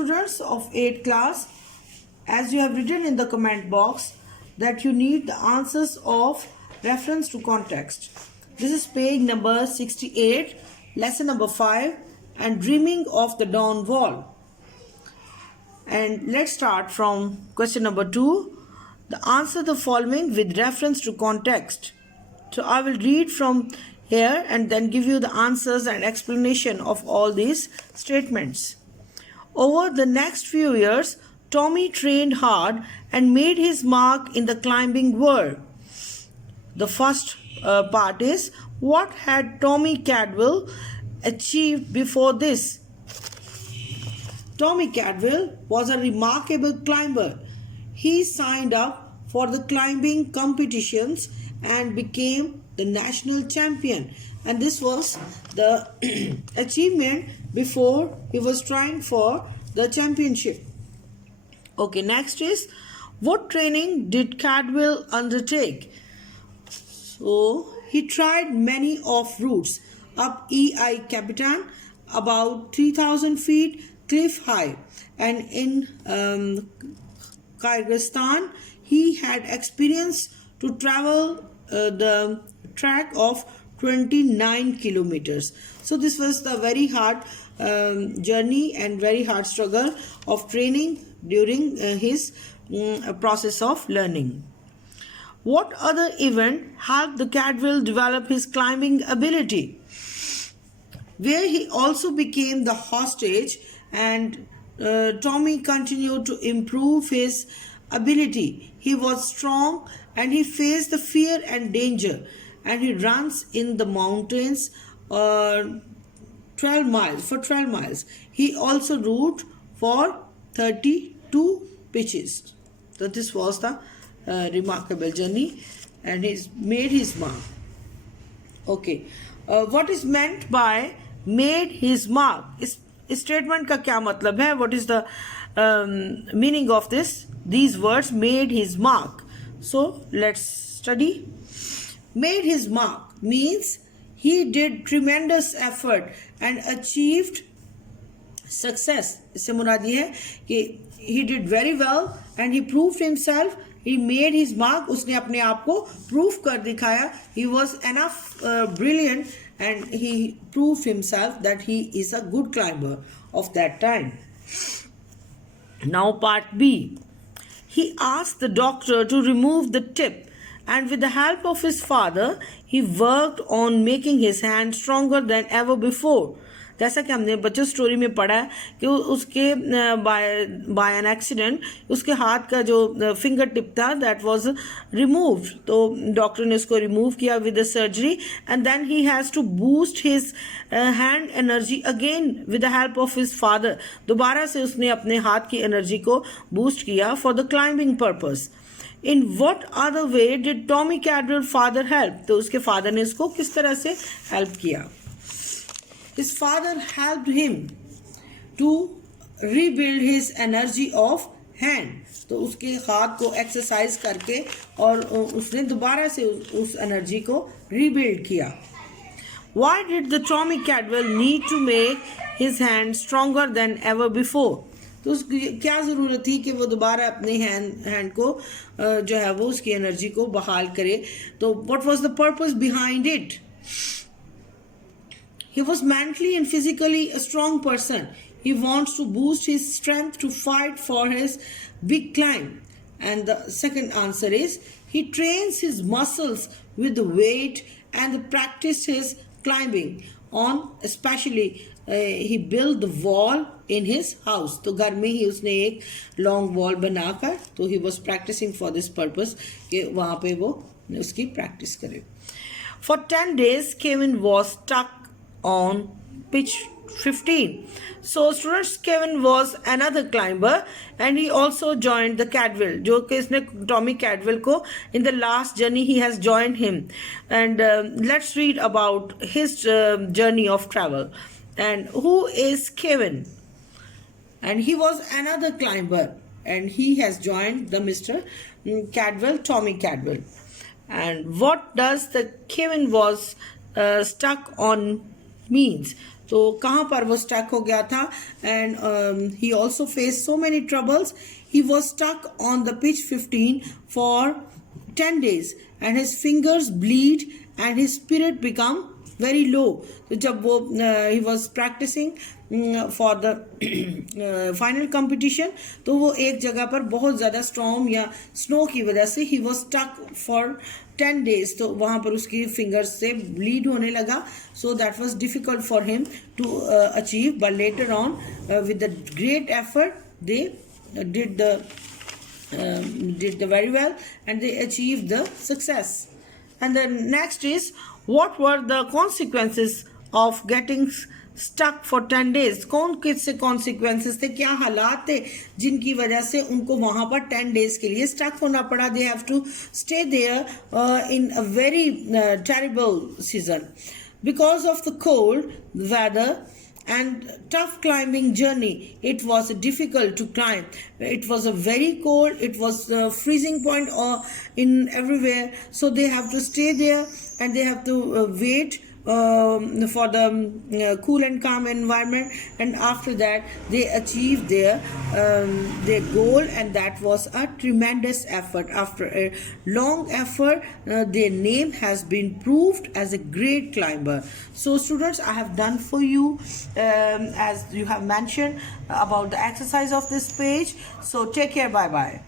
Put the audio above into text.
students of 8th class, as you have written in the comment box that you need the answers of reference to context. This is page number 68, lesson number 5, and dreaming of the dawn wall. And let's start from question number 2. The answer the following with reference to context. So I will read from here and then give you the answers and explanation of all these statements. Over the next few years, Tommy trained hard and made his mark in the climbing world. The first part is, what had Tommy Cadwell achieved before this? Tommy Cadwell was a remarkable climber. He signed up for the climbing competitions and became the national champion. And this was the achievement before he was trying for the championship. Okay, next is, what training did Cadwell undertake? So, he tried many off routes up E.I. Capitan, about 3,000 feet cliff high, and in Kyrgyzstan he had experience to travel the track of 29 kilometers. So this was the very hard journey and very hard struggle of training during his process of learning. What other event helped the Cadwell develop his climbing ability? Where he also became the hostage, and Tommy continued to improve his ability. He was strong and he faced the fear and danger, and he runs in the mountains 12 miles. He also rode for 32 pitches. So this was the remarkable journey, and he's made his mark. Okay, what is meant by made his mark? इस statement का क्या मतलब है? What is the meaning of this? These words, made his mark. So let's study. Made his mark means he did tremendous effort and achieved success. इससे मुराद ये है कि he did very well and he proved himself. He made his mark. उसने अपने आप को prove कर दिखाया. He was enough brilliant and he proved himself that he is a good climber of that time. Now part B. He asked the doctor to remove the tip, and with the help of his father, he worked on making his hand stronger than ever before. जैसा कि हमने बच्चों story में पढ़ा है कि उसके bye an accident उसके हाथ का जो फिंगर टिप था दैट वाज रिमूव्ड, तो डॉक्टर ने उसको रिमूव किया with the surgery, and then he has to boost his hand energy again with the help of his father. दोबारा से उसने अपने हाथ की एनर्जी को बूस्ट किया for the climbing purpose. In what other way did Tommy Caldwell father help? तो उसके फादर ने उसको किस तरह से हेल्प किया? His father helped him to rebuild his energy of hand. तो उसके हाथ को एक्सरसाइज करके और उसने दोबारा से उस एनर्जी को रीबिल्ड किया. Why did the Tommy Cadwell need to make his hand stronger than ever before? तो उसकी क्या ज़रूरत थी कि वो दोबारा अपने हैंड को जो है वो उसकी एनर्जी को बहाल करे? तो what was the purpose behind it? He was mentally and physically a strong person. He wants to boost his strength to fight for his big climb. And the second answer is, he trains his muscles with the weight and practice his climbing on, especially he built the wall in his house. तो घर में ही उसने एक long wall बनाकर, तो he was practicing for this purpose कि वहाँ पे वो उसकी practice करे. For 10 days, Kevin was stuck on pitch 15. So students, Kevin was another climber and he also joined the Cadwell. जो कि इसने Tommy Cadwell को in the last journey he has joined him. And let's read about his journey of travel. And who is Kevin? And he was another climber and he has joined the Mr. Cadwell, Tommy Cadwell. And what does the Kevin was stuck on means. तो कहाँ पर वो stuck हो गया था, and he also face so many troubles. He was stuck on the pitch 15 for 10 days and his fingers bleed and his spirit become very low. तो जब वो he was practicing for the final competition, तो वो एक जगह पर बहुत ज़्यादा storm या snow की वजह से he was stuck for 10 days. तो वहाँ पर उसकी fingers से bleed होने लगा. So that was difficult for him to achieve, but later on with the great effort they did the very well and they achieved the success. And the next is, what were the consequences of getting stuck for 10 days? कौन किससे consequences थे, क्या हालात थे जिनकी वजह से उनको वहाँ पर 10 days के लिए stuck होना पड़ा. They have to stay there in a very terrible season because of the cold weather and tough climbing journey. It was difficult to climb. It was a very cold, it was freezing point in everywhere, so they have to stay there and they have to wait for the cool and calm environment, and after that they achieved their goal, and that was a tremendous effort. After a long effort, their name has been proved as a great climber. So students, I have done for you as you have mentioned about the exercise of this page. So take care, bye bye.